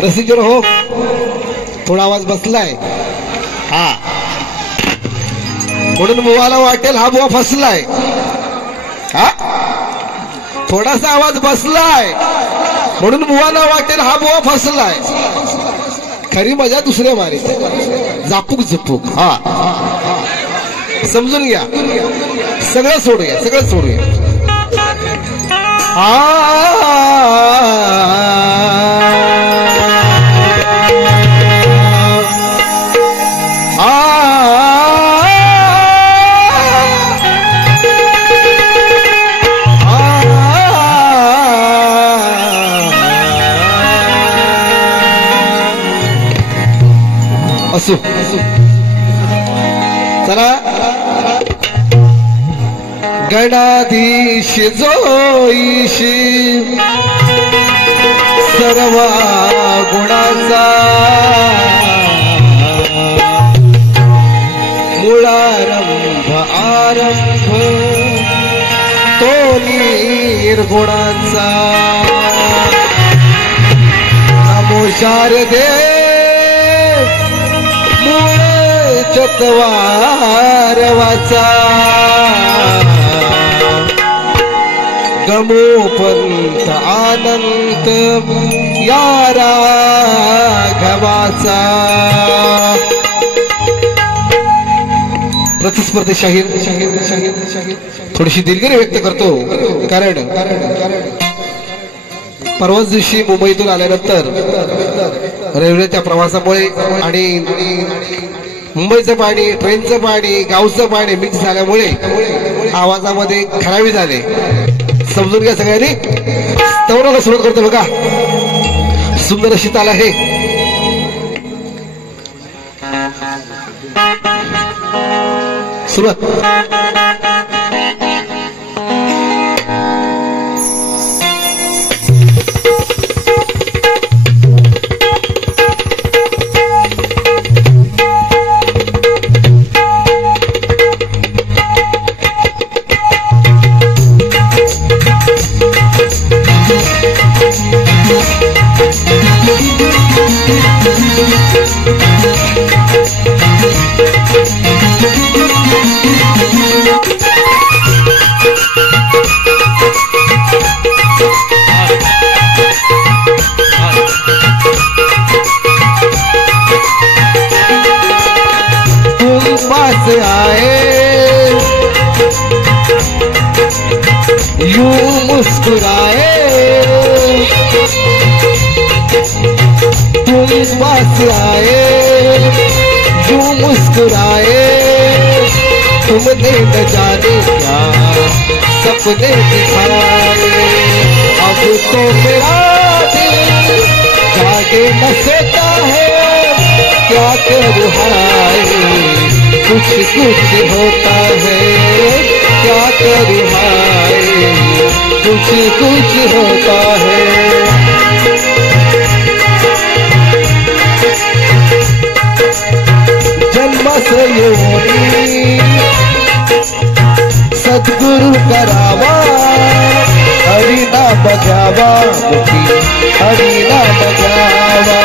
रसिकर हो, थोडा आवाज बसलाय हा, म्हणून बुवाला वाटेल हा बुवा फसलाय हा, थोडासा आवाज बसलाय म्हणून बुवाला वाटेल हा बुवा फसलाय. खरी मजा दुसऱ्या मारी झापूक झुपूक हा, समजून घ्या. सगळं सोडूया, सगळं सोडूया. असो चला. गणाधीश जोईशी सर्व गुणाचा मूळारंभ आरंभ तो निर्गुणाचा. नमो शारदे चतवार वाचा गमो पंथ आनंद या राघवाचा. प्रतिस्पर्धी शाहीर थोडीशी दिलगिरी व्यक्त करतो, कारण परवाच दिवशी मुंबईतून आल्यानंतर रेल्वेच्या प्रवासामुळे आणि मुंबईचं पाणी, ट्रेनचं पाणी, गावचं पाणी मिक्स झाल्यामुळे आवाजामध्ये खराबी झाले. समजून घ्या सगळ्यांनी. स्तवनाला सुरुवात करतो बघा. सुंदर अशी ताल आहे. सुरुवात. आए यूं मुस्कुराए, तुम पास आए यूं मुस्कुराए, तुमने न जाने क्या सपने दिखाए. अब तो मेरा दिल जागे न सोता है, क्या करूँ हाय कुछ कुछ होता है, क्या करूँ हाय कुछ कुछ होता है. जन्म से योनी सद्गुरु करावा, हरि नाम गावा मुखी हरि नाम गावा.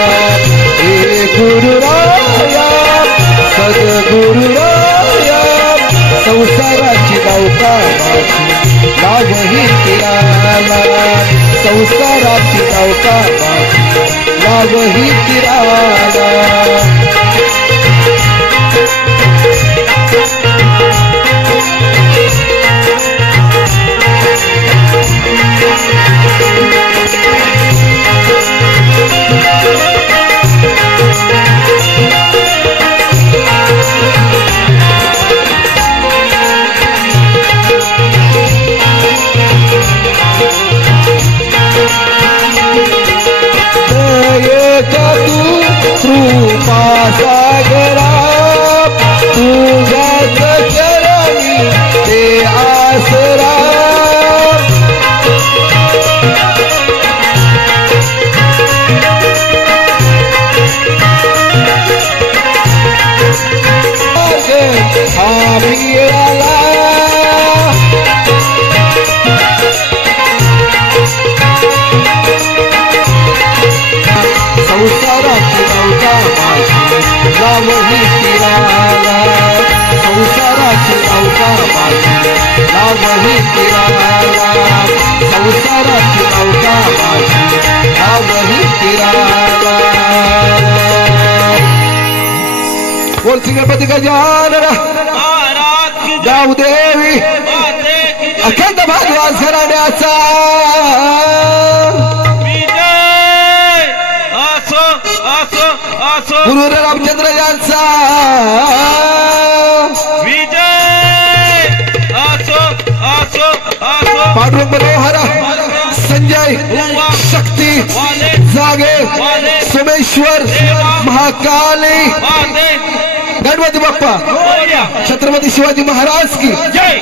हे गुरु राया सद्गुरु राया, संसाराची नौका माझी लावही तिराला, संसाराची नौका माझी लावही तिराला. मिळाला संसाराची नौका माझी लावही तीराला संसाराची नौका माझी लावही तीराला संसाराची नौका माझी लावही तीराला बोल श्री गणपती गजानन गाव देवी अखंड भागवत घराण्याचा गुरु रामचंद्र यांचा विजय पांडुरंग मनोहर संजय शक्ती जागे सोमेश्वर महाकाली गणपती बाप्पा छत्रपती शिवाजी महाराज की जय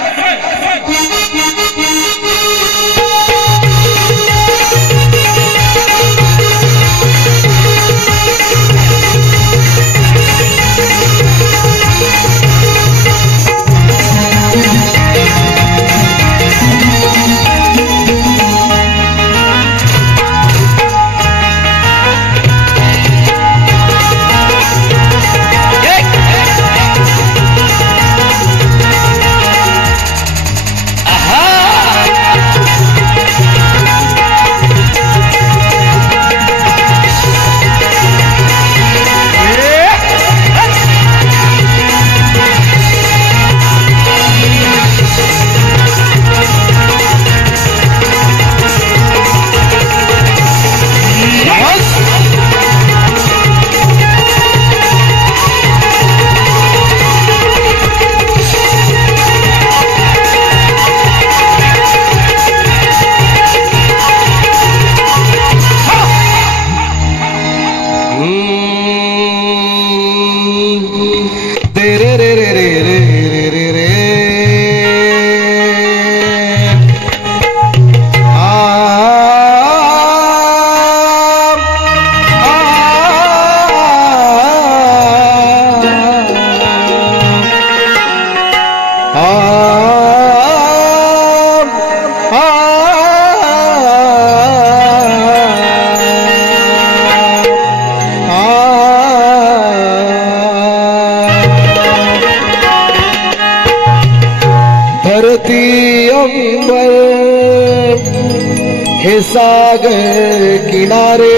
हे सागर किनारे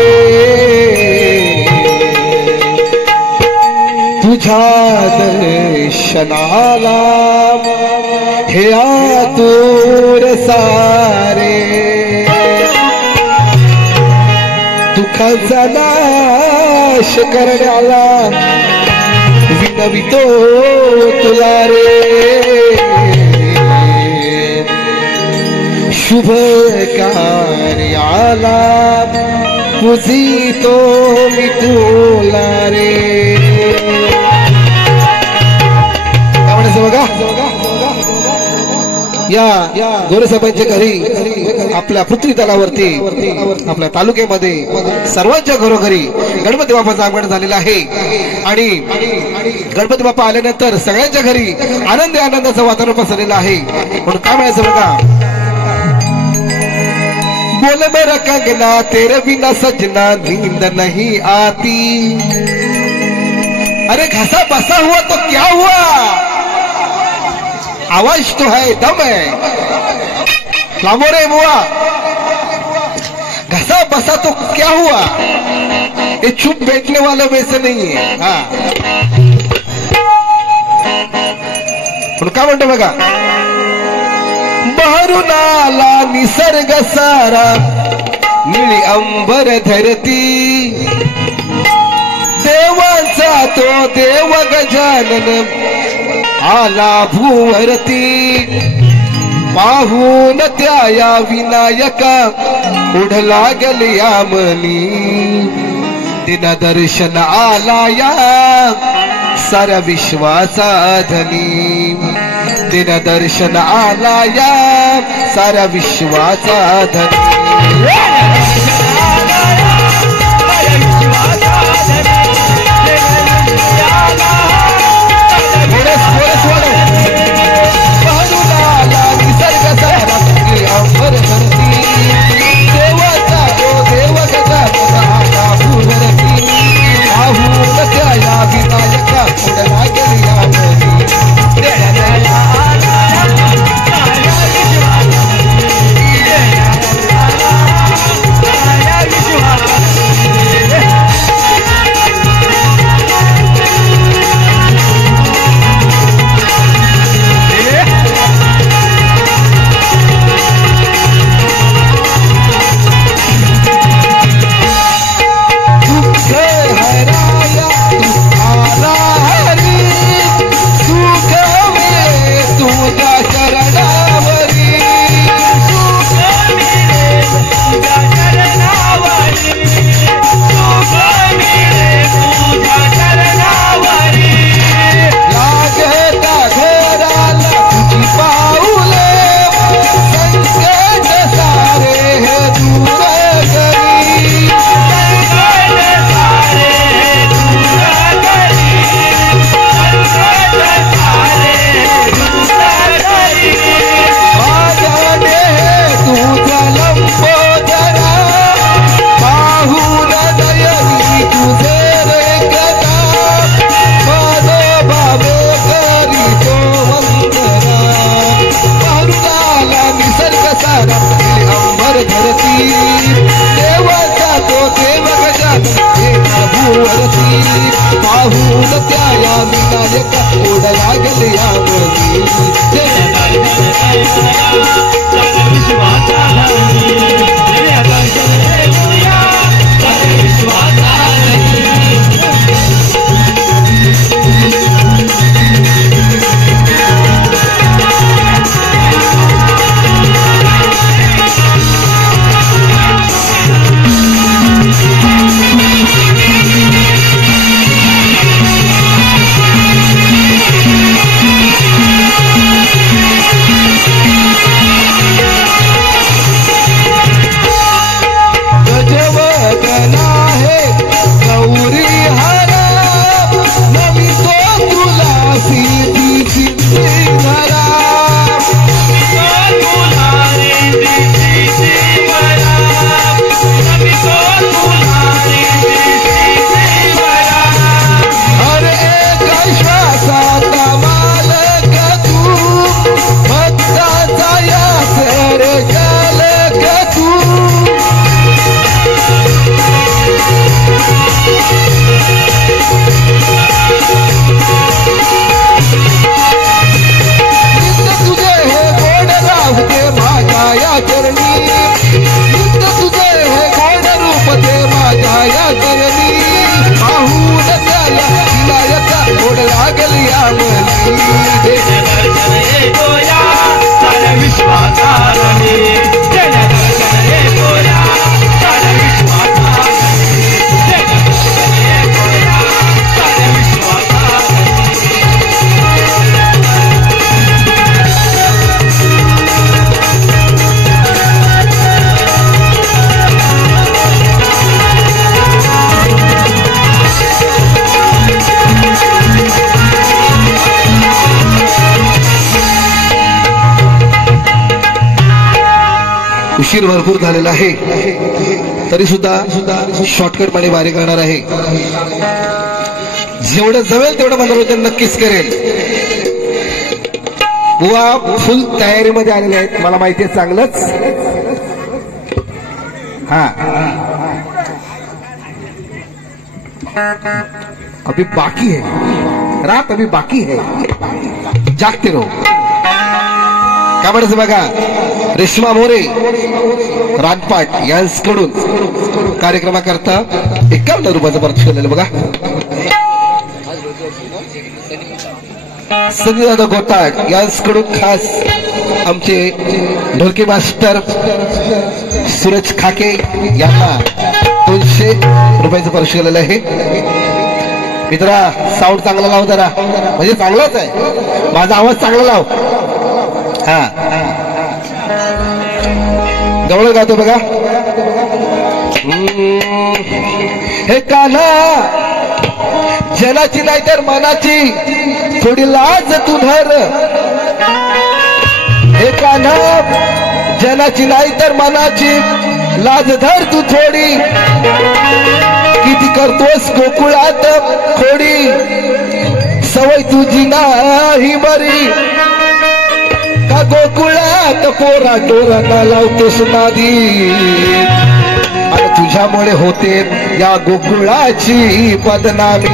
तुझ्या दर्शनाला हे आतुर सारे दुःखाचा नाश करण्याला विनवितो तुला रे शुभ कार्याला पुजितो मी तुला रे काय म्हणायचं बघा या गोरसभांच्या घरी आपल्या पृथ्वी तलावरती आपल्या तालुक्यामध्ये सर्वांच्या घरोघरी गणपती बाप्पाचं आगमन झालेलं आहे आणि गणपती बाप्पा आल्यानंतर सगळ्यांच्या घरी आनंदाचं वातावरण पसरलेलं आहे म्हणून काय म्हणायचं बघा बोले मेरा कंगना तेरे बिना सजना नींद नहीं आती अरे घसा बसा हुआ तो क्या हुआ आवाज तो है दम है लामोरे बुआ घसा बसा तो क्या हुआ ये चुप बैठने वालों में से नहीं है हाँ क्या म्हणतो बघा बाहेरून आला निसर्ग सारा निळी अंबर धरती देवांचा तो देव गजानन आला भूवरती पाहून त्या या विनायका उडला गेल्या मनी दिनदर्शन आला या साऱ्या विश्वाचा धनी दिनदर्शन आला या साऱ्या विश्वाचा धनी गोड लागली यावरी उशीर भरपूर झालेला आहे तरी सुद्धा शॉर्टकट मध्ये वारी करणार आहे जेवढं जमेल तेवढं मनोरंजन नक्कीच करेल बुवा फुल तयारीमध्ये आलेले आहेत मला माहिती आहे चांगलंच हा अभी बाकी है रात अभी बाकी है जागते रहो काय म्हणायचं बघा रेश्मा मोरे रानपाट यांकडून कार्यक्रमाकरता 51 रुपयाचं पारितोषिक केलेलं बघा संजय दादा गोताड यांकडून खास आमचे ढोलकी मास्टर सूरज खाके यांना 200 रुपयाचं पारितोषिक केलेलं आहे मित्रा साऊंड चांगला लाव जरा म्हणजे चांगलाच आहे माझा आवाज चांगला लाव हा जवळ गातो बघा हे कान्हा जनाची नाही तर मनाची थोडी लाज तू धर हे कान्हा जनाची नाही तर मनाची लाज धर तू थोडी किती करतोस गोकुळात खोडी सवय तुझी नाही बरी का गोकुळात पोरा टोरांना लावतोस नादी आणि तुझ्यामुळे होते या गोकुळाची बदनामी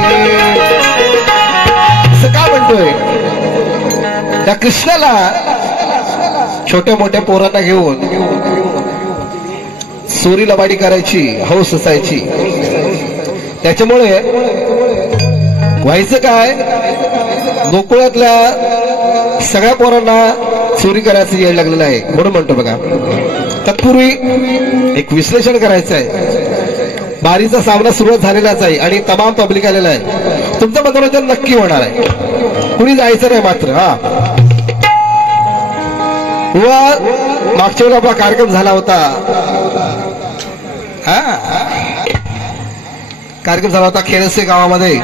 असं का म्हणतोय त्या कृष्णाला छोट्या मोठ्या पोरांना घेऊन चोरी लबाडी करायची हौस असायची त्याच्यामुळे व्हायचं काय गोकुळातल्या सगळ्या पोरांना चोरी करायचं यायला लागलेलं आहे म्हणून म्हणतो बघा तत्पूर्वी एक विश्लेषण करायचं आहे बारीचा सामना सुरुवात झालेलाच आहे आणि तमाम पब्लिक आलेला आहे तुमचं मनोरंजन नक्की होणार आहे कुणी जायचं नाही मात्र हा मागच्या वेळेला आपला कार्यक्रम झाला होता कार्यक्रम झाला होता खेळसे गावामध्ये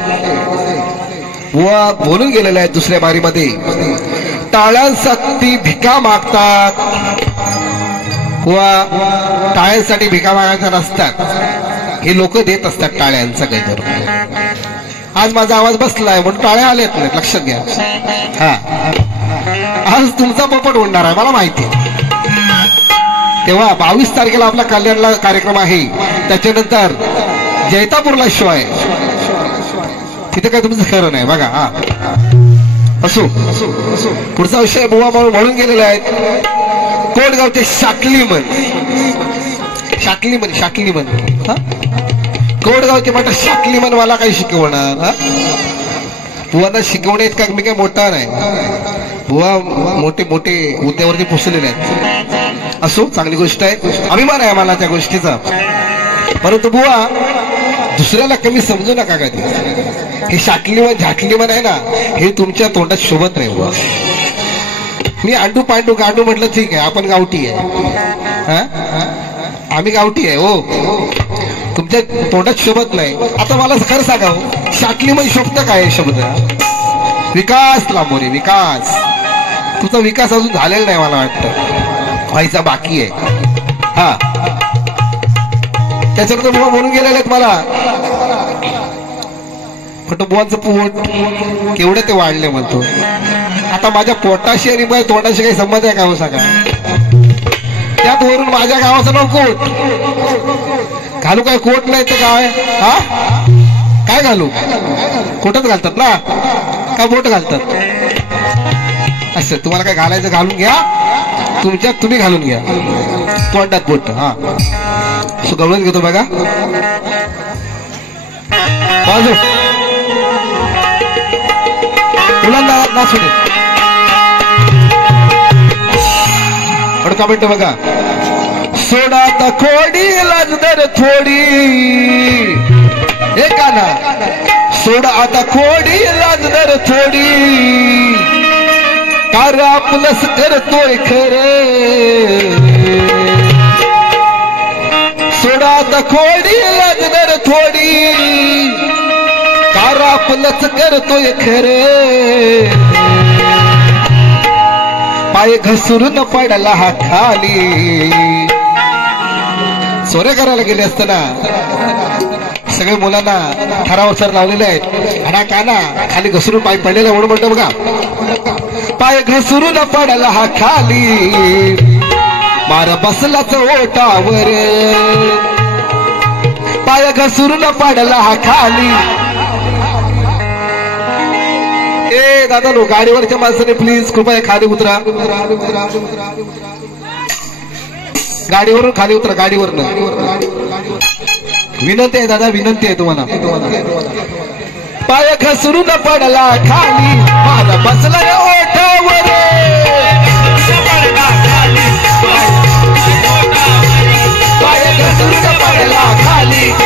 बोलून गेलेले आहेत दुसऱ्या बारीमध्ये टाळ्यांसाठी भिका मागतात टाळ्यांसाठी भिका मागायच्या नसतात हे लोक देत असतात टाळ्यांचा काहीतरी आज माझा आवाज बसलाय म्हणून टाळ्या आल्यात नाहीत लक्षात घ्या हा आज तुमचा पोपट उडणार आहे मला माहिती तेव्हा 22 तारखेला आपला कल्याणला कार्यक्रम आहे त्याच्यानंतर जैतापूरला शो आहे तिथे काय तुमचं खरं नाही बघा हा असो पुढचा विषय बुवा म्हणून गेलेला आहे. कोटगावचे शाकलीमन हा कोटगावचे म्हणतात शाकलीमन मला काही शिकवणार. हा बुवांना शिकवणे इतका मी काय मोठा नाही. बुवा मोठे मोठे हुद्द्यावरती पोचलेले आहेत. असो चांगली गोष्ट आहे, अभिमान आहे मला त्या गोष्टीचा. परंतु बुवा दुसऱ्याला कमी समजू नका कधी. हे शाकलीमन झाकलीमन आहे ना, हे तुमच्या तोंडात शोभत नाही बुवा. मी अंडू पांडू गांडू म्हटलं ठीक आहे, आपण गावठी आहे. आम्ही गावठी आहे हो, तुमच्या तोंडात शोभत नाही. आता मला खरं सांगावं, शाकलीमन शोभत काय शब्द? विकास लांबोरे, विकास. तुझा विकास अजून झालेला नाही मला वाटतं, व्हायचा बाकी आहे. हा त्याच्यानंतर बुवा म्हणून गेलेले आहेत मला, पण बुवांचं पोट केवढं ते वाढले म्हणतो. आता माझ्या पोटाशी आणि माझ्या तोंडाशी काही संबंध आहे का हो सांगा? त्यात वरून माझ्या गावाचं नाव कोट घालू. काय कोट नाही तर काय? हा काय घालू? कोटच घालतात ना, का बोट घालतात? असं तुम्हाला काय घालायचं घालून घ्या, तुमच्यात तुम्ही घालून घ्या तोंडात बोट. हा गवळण घेतो बघा. बाजू मुलांना नाचू दे. अडका मिनिट बघा. सोडा आता खोडी लाज दर थोडी, हे का ना? सोडा आता खोडी लाज दर थोडी, कार आपलंच करतोय खरं. सोडा आता खोडी लाज दर थोडी, कार आपलंच करतोय खरं. पाय घसरून पडला हा खाली. सोरे करायला गेले असताना सगळे मुलांना ठरावसर लावलेले आहेत. आणा काना खाली घसरून पाय पडलेला म्हणून म्हणतो बघा. पाय घसरून पडला हा खाली, मार बसलाच ओटावर. पाय घसरून पडला हा खाली. ए दादा नो, गाडीवरच्या माणसाने प्लीज कृपया खाली उतरा. गाडीवरून खाली उतरा, गाडीवरनं विनंती आहे दादा, विनंती आहे तुम्हाला. पाय घसरून पडला खाली, मार बसला ओठावर. पाय घसरून पडला खाली,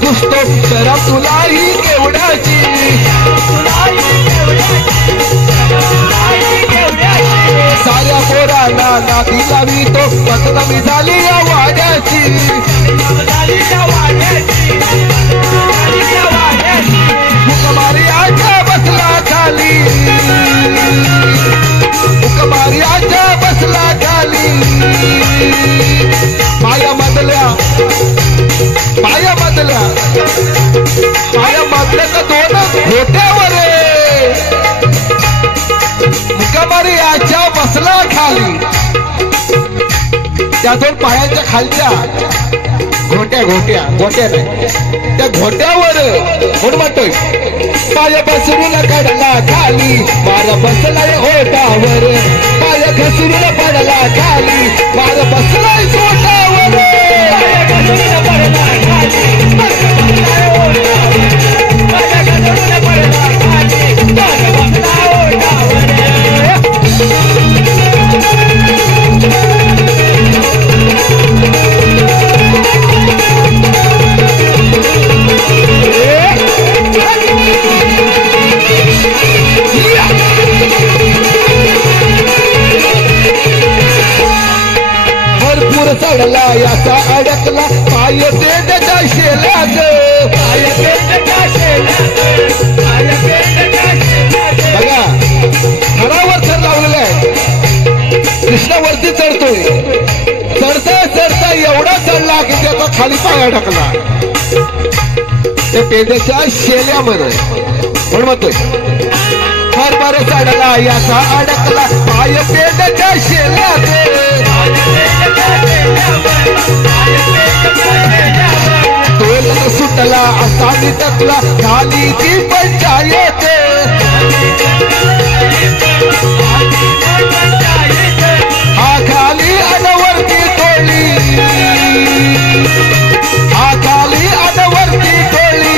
घुसतो तर तुलाही केवढ्याची. साऱ्या पोरांना नादी लावी तो बदनामी झाली या वाड्याची. मुकमारी आजा बसला खाली, मुकमारी आजा बसला खाली. पाया मधल्या तर दोन घोट्यावर. मुकामारी आजा बसला खाली, त्या दोन पायांच्या खालच्या गोट्या नाही त्या घोट्यावर कोण म्हणतोय. पाय बसरून काढला खाली, मार बसलाय ओटावर. पाय घसरून पडला खाली, मार बसलाय ओटावर. खाली पाय अडकला त्या पेंड्याच्या शेल्यामध्ये म्हणून म्हणतोय हरभरा चढला याचा अडकला पाय पेंड्याच्या शेल्यात तोल सुटला असा निटकला खाली ती पंचायत हा खाली अनवरती टोळी हा खाली अनवरती टोळी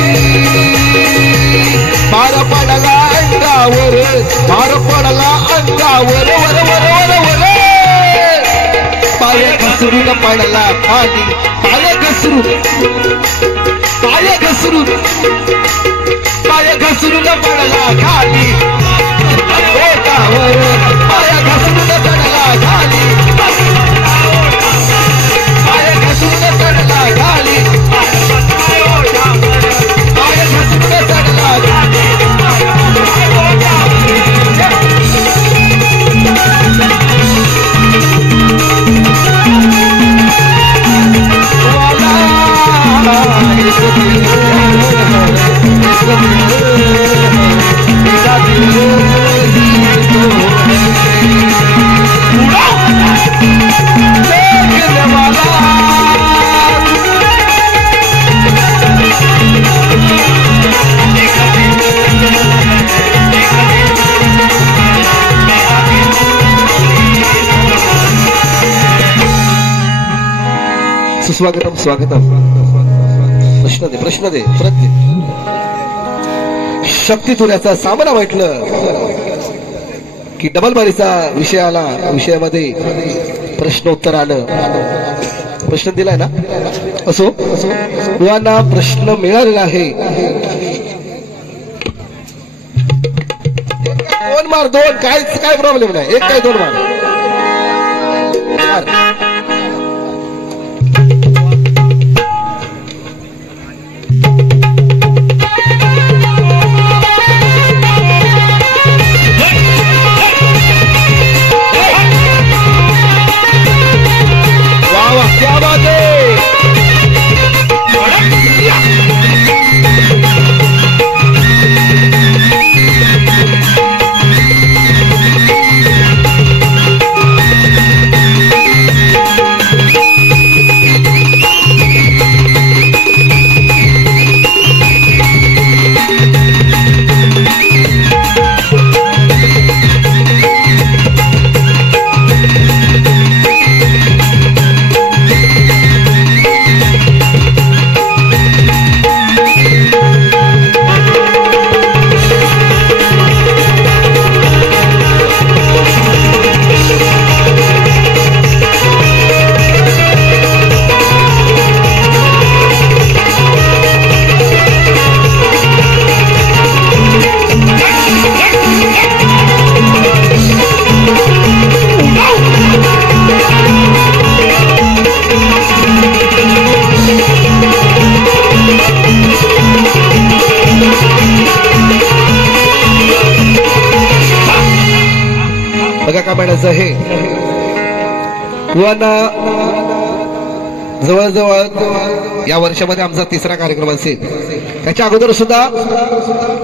पार पडला अंगावर पार पडला अंगावर वर वर वर वर पाय घसरून पडला खाली पाय घसरून पाय घसरून पाय घसरून पडला खाली ओटावर पाय घसरून पडला खाली पाय घसरून पडला खाली पाय घसरून पडला खाली सुस्वागतम स्वागतम प्रश्न दे शक्ती तुऱ्याचा सामना म्हटलं की डबल बारीचा विषय आला विषयामध्ये प्रश्न उत्तर आलं प्रश्न दिलाय ना असो मुलांना प्रश्न मिळालेला आहे दोन मार दोन काय प्रॉब्लेम नाही एक काय दोन मार क्या बात है बघा का म्हणायचं हे मुलांना जवळजवळ या वर्षामध्ये आमचा तिसरा कार्यक्रम असेल त्याच्या अगोदर सुद्धा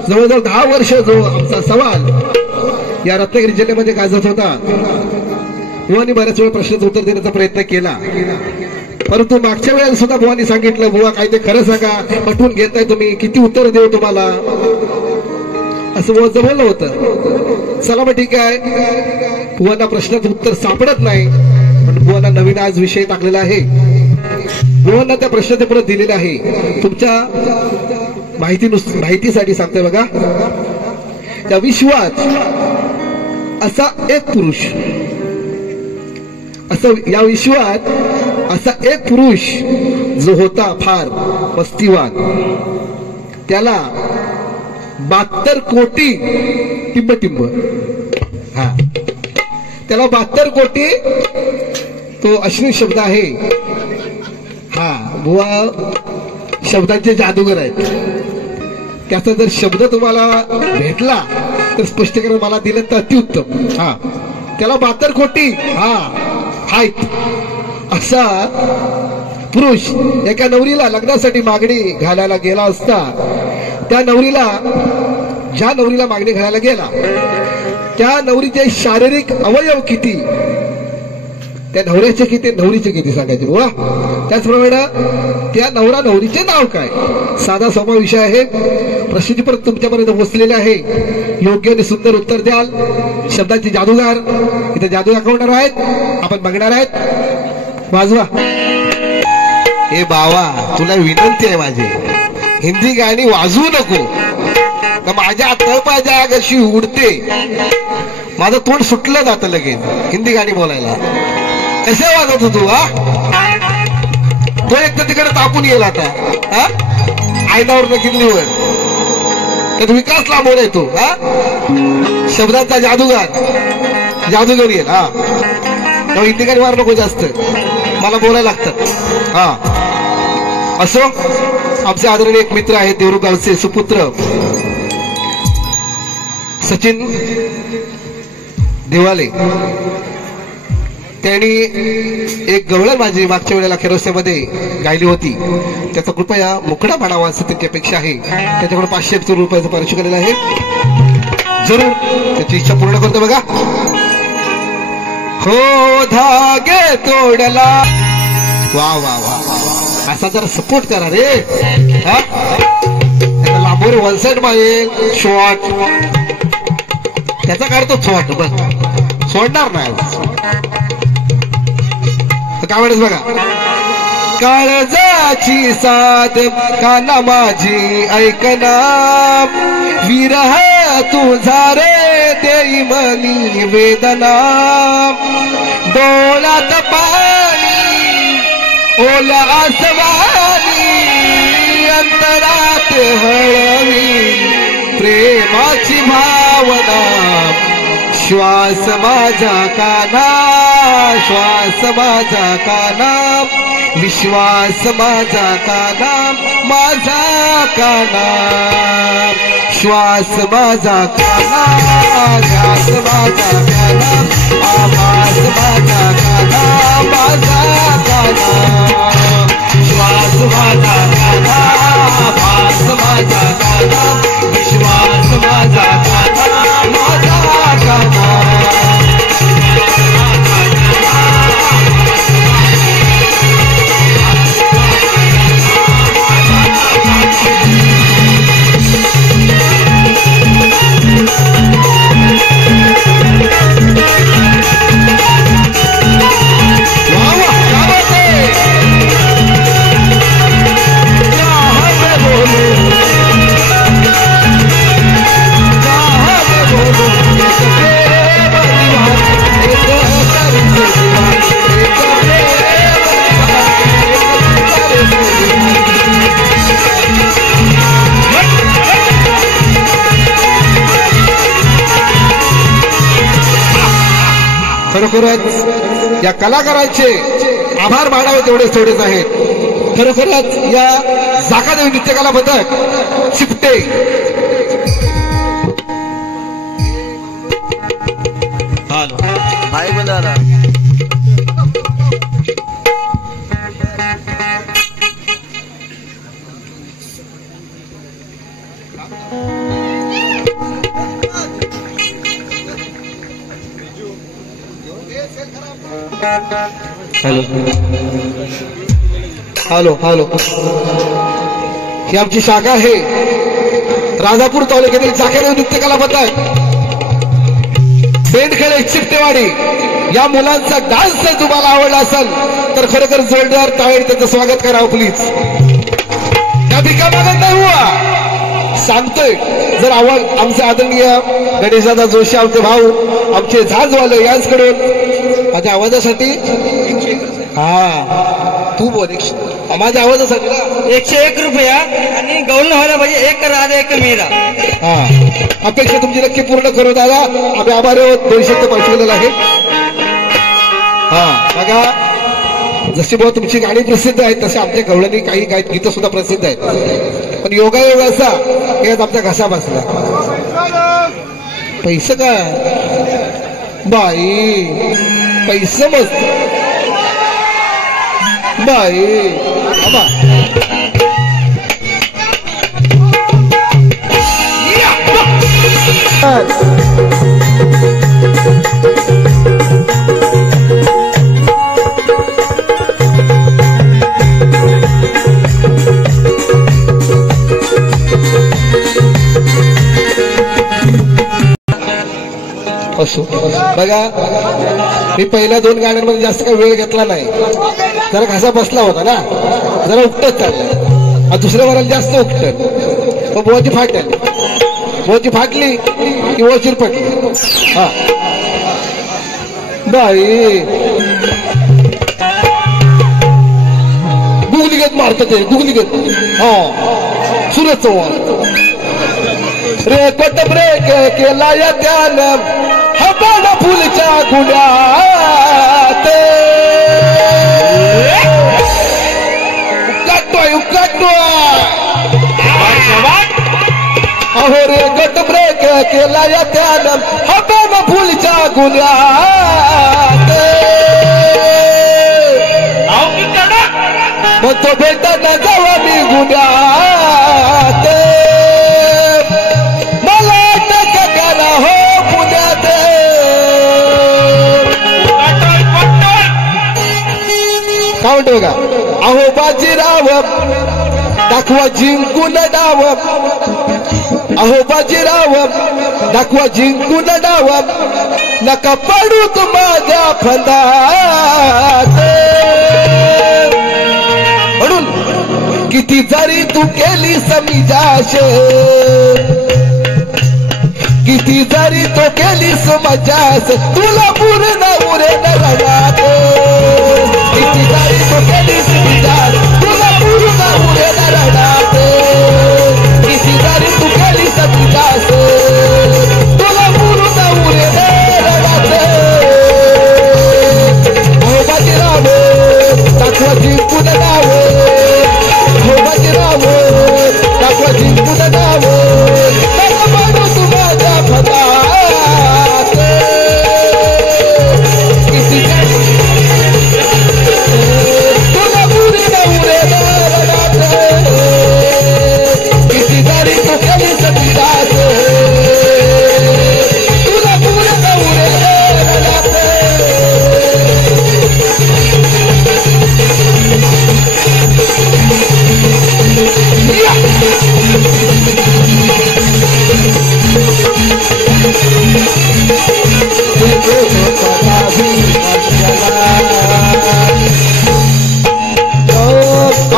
जवळजवळ 10 वर्ष जो आमचा सवाल या रत्नागिरी जिल्ह्यामध्ये गाजत होता बुवांनी बऱ्याच वेळ प्रश्नाचं उत्तर देण्याचा प्रयत्न केला परंतु मागच्या वेळेला सुद्धा बुवांनी सांगितलं बुवा काय ते खरं सांगा पटवून घेत नाही तुम्ही किती उत्तर देऊ तुम्हाला असं बुवांचं बोललं होतं चला मग ठीक आहे बुवांना प्रश्नाचं उत्तर सापडत नाही पण बुवांना नवीन आज विषय टाकलेला आहे बुवांना त्या प्रश्नाचे परत दिलेले आहे तुमच्या माहितीसाठी सांगतोय बघा त्या विश्वात असा एक पुरुष असं या विश्वात असा एक पुरुष जो होता फार मस्तीवान त्याला 72 कोटी टिंब हा त्याला 72 कोटी तो अश्विन शब्द आहे हा बुवा शब्दांचे जादूगर आहेत त्याचा जर शब्द तुम्हाला भेटला तर स्पष्टीकरण मला दिलं तर अतिउत्तम हा त्याला 72 कोटी हा आहेत असा पुरुष एका नवरीला लग्नासाठी मागणी घालायला गेला असता त्या नवरीला ज्या नवरीला मागणी घालायला गेला त्या नवरीचे शारीरिक अवयव किती, त्या नवऱ्याचे किती, नवरीचे किती सांगायचे वा. त्याचप्रमाणे त्या नवरा नवरीचे नाव काय. साधा सोपा विषय आहे. प्रश्नाची परत तुमच्यापर्यंत पोहोचलेले आहे. योग्य आणि सुंदर उत्तर द्याल. शब्दाचे जादूगार इथे जादू दाखवणार आहेत. आपण बघणार आहेत. वाजवा. ए बावा तुला विनंती आहे माझी, हिंदी गाणी वाजवू नको. माझ्या तळपाच्या कशी उडते, माझं तोंड सुटलं जातं लगेच हिंदी गाणी बोलायला. कसे वाजवतो तू हा. तो एक तर तिकडे तापून गेला आता आयदावर किल्लीवर. तर विकास लांबवून येतो हा. शब्दांचा जादूगार जादूगार येईल हा. तेव्हा हिंदी गाणी मार नको जास्त, मला बोलायला लागतात हा. असो, आमचे आदरणीय एक मित्र आहेत देवरुख गावचे सुपुत्र सचिन देवाले. त्यांनी एक गवळण माझी मागच्या वेळेला खेरोस्यामध्ये गायली होती. त्याचा कृपया मुकडा म्हणावा असं त्यांची अपेक्षा आहे. त्याच्याकडे 500 रुपयाचं पारितोषिक केलेलं आहे. जरूर त्याची इच्छा पूर्ण करतो बघा. हो धागे तोडला. वा वा वा, असा जरा सपोर्ट करा रे हा. लांबवर वन साइड मारेल शॉर्ट, त्याचा काढतो शॉर्ट बस, सोडणार नाही. काय म्हणत बघा. काळजाची साध काना माझी ऐकना, विरह तुझा रे देई मनी वेदना. डोळ्यात पाणी ओला आसवानी, अंतरात हळवी प्रेमाची भावना. श्वास माझा काना, श्वास माझा काना, विश्वास माझा काना, माझा काना. श्वास माझा काना, ध्यास माझा काना, आवाज माझा काना, माझा काना. श्वास माझा काना, आवाज माझा काना, विश्वास माझा काना, माझा काना. खरोखरच या कलाकारांचे आभार मानावे तेवढेच थोडेच आहेत. खरोखरच या जाकादेवी नृत्यकला पथक चिपटे भाई बंधारा हॅलो हॅलो हॅलो. ही आमची शाखा आहे राजापूर तालुक्यातील जाकादेवी नृत्यकला पथक बेंडखेडे चिपटेवाडी. या मुलांचा डान्स जर तुम्हाला आवडला असेल तर खरोखर जोरदार टाळी त्यांचं स्वागत करावं प्लीज. त्या भिका मागत नाही हुआ सांगतोय. जर आवड आमचे आदरणीय गणेशदादा जोशी आमचे भाऊ आमचे झाजवाले यांच्याकडून माझ्या आवाजासाठी हा तू बोल माझ्या आवाजासाठी ना 101 रुपया आणि गौल व्हायला पाहिजे. एक राजा एक मेरा. हा अपेक्षा तुमची नक्की पूर्ण करू दादा. आम्ही आभारी आहोत. 200 पाठवलेलं आहे. हा बघा जशी भाऊ तुमची गाणी प्रसिद्ध आहेत तसे आमच्या गवळणी काही गीतं सुद्धा प्रसिद्ध आहेत. पण योगायोग असा यात आमचा घसा बसला. पैसे का बाई पैसे मस्त बाई बाबा असो बघा मी पहिल्या 2 गाड्यांमध्ये जास्त काही वेळ घेतला नाही जरा घासा बसला होता ना जरा उपटत चालला दुसऱ्या वराला जास्त उपटत मग बोची फाटेल बोची फाटली की वो चिरपटली हा बाई गुगली घेत मारत ते गुगली घेत हा सुरत चव्हाण रे कट ब्रेक केला या त्यानं हबाना फुलच्या गुड्यात उकाटोय अहो रे गट ब्रेक केला या त्यानं हबाना फुलच्या गुड्यात मग तो भेटना जावा मी गुड्यात काय म्हणतो बघा अहो बाजीराव दाखवा जिंकून डाव अहो बाजीराव दाखवा जिंकून डाव नका पडू तू माझ्या फंदात म्हणून किती जरी तू केली समिजाशे किती जरी तो केलीस मजास तुला पूर्ण उरेन रडात किती जरी तो केलीस मजास तुला पूर्ण उरेन रडात किती जरी तू केलीस मजास तुला पूर्ण उरेन रडात हो बाजीराव दाखवा जिंकून डाव हो बाजीराव दाखवा जिंकून डाव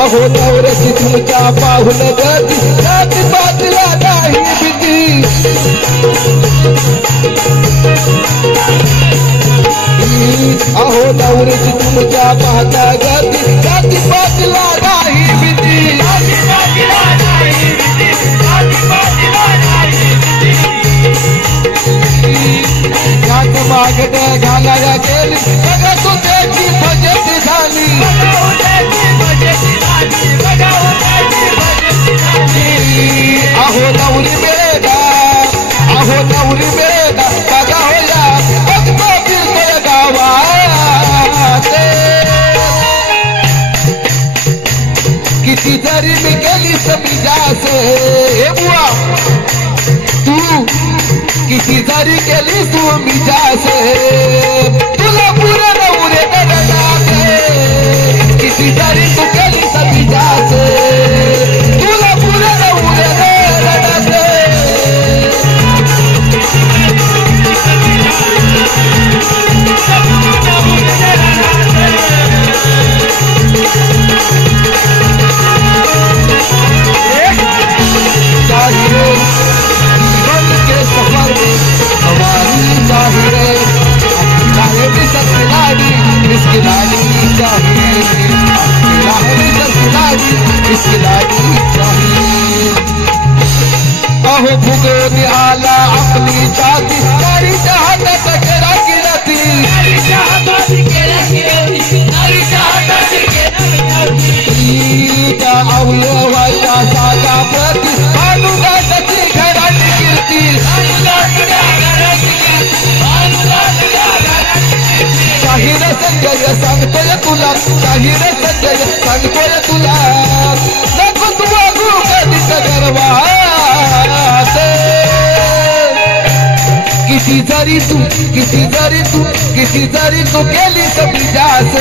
अहो नवऱ्याची तुमच्या पाहुन गती जाती बाजूला नाही भीती अहो नवऱ्याची तुमच्या पाहता गती जाती बाजूला नाही भीती घाट मागड घालाया गेली सगळं तू त्याची फजेती झाली अहो नवरी मिळेगा अहो नवरी मिळेगा बघा होया बघतो फिरतोय गावात किती जरी मी गेली समिजास हे बुवा तू किती जरी केली तू मिजास तुला पूर्ण उरे रडात किती जरी तू केली समिजास तुला पूर्ण उरे रडात अहो भुगोनी आला अपनी जाती सारी जहान कचरा गिरती त्या अवयवाच्या सागा प्रती अनुगाची घराची कीर्ती शाहीर संजय सांगतोय तुला शाहीर संजय जरी तू केली सभी जास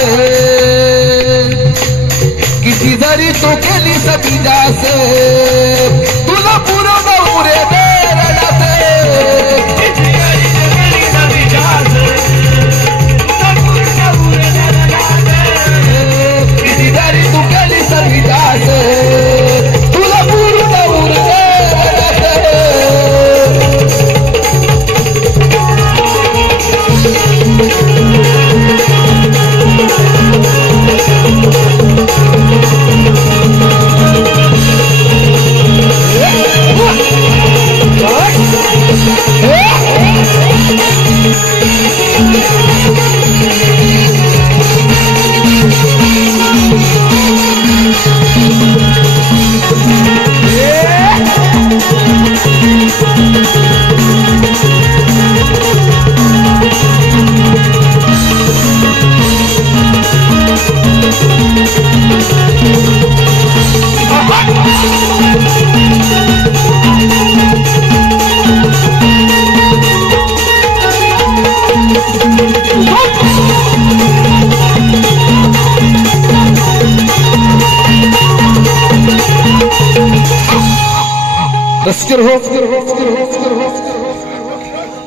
किती जरी तू केली सभी जास तुला पुरं पुरे दे रडाते किती जरी तू केली सभी जास तुला पुरं पुरे दे रडाते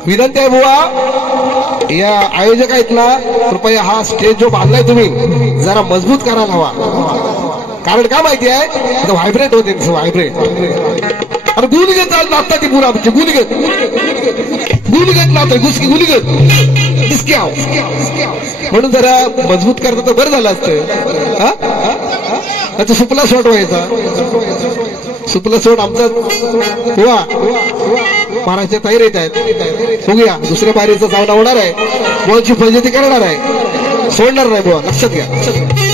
विनंती आहे बुवा या आयोजक आहेत ना कृपया हा स्टेज जो बांधलाय तुम्ही जरा मजबूत करायला हवा कारण का माहिती आहे व्हायब्रेट होते व्हायब्रेट अरे गुल घेत नाचता ती पुरा आमची गुल घेत नाच गुसकी गुली घेत दिसकी आव म्हणून जरा मजबूत करता तर बरं झालं असतं त्याचा सुपला शॉट व्हायचा सुपला शॉट आमचा हुआ महाराष्ट्राच्या तयारीत आहेत बघूया दुसऱ्या पायरीचा सामना होणार आहे बॉलची फजिती करणार आहे सोडणार नाही बुवा लक्षात घ्या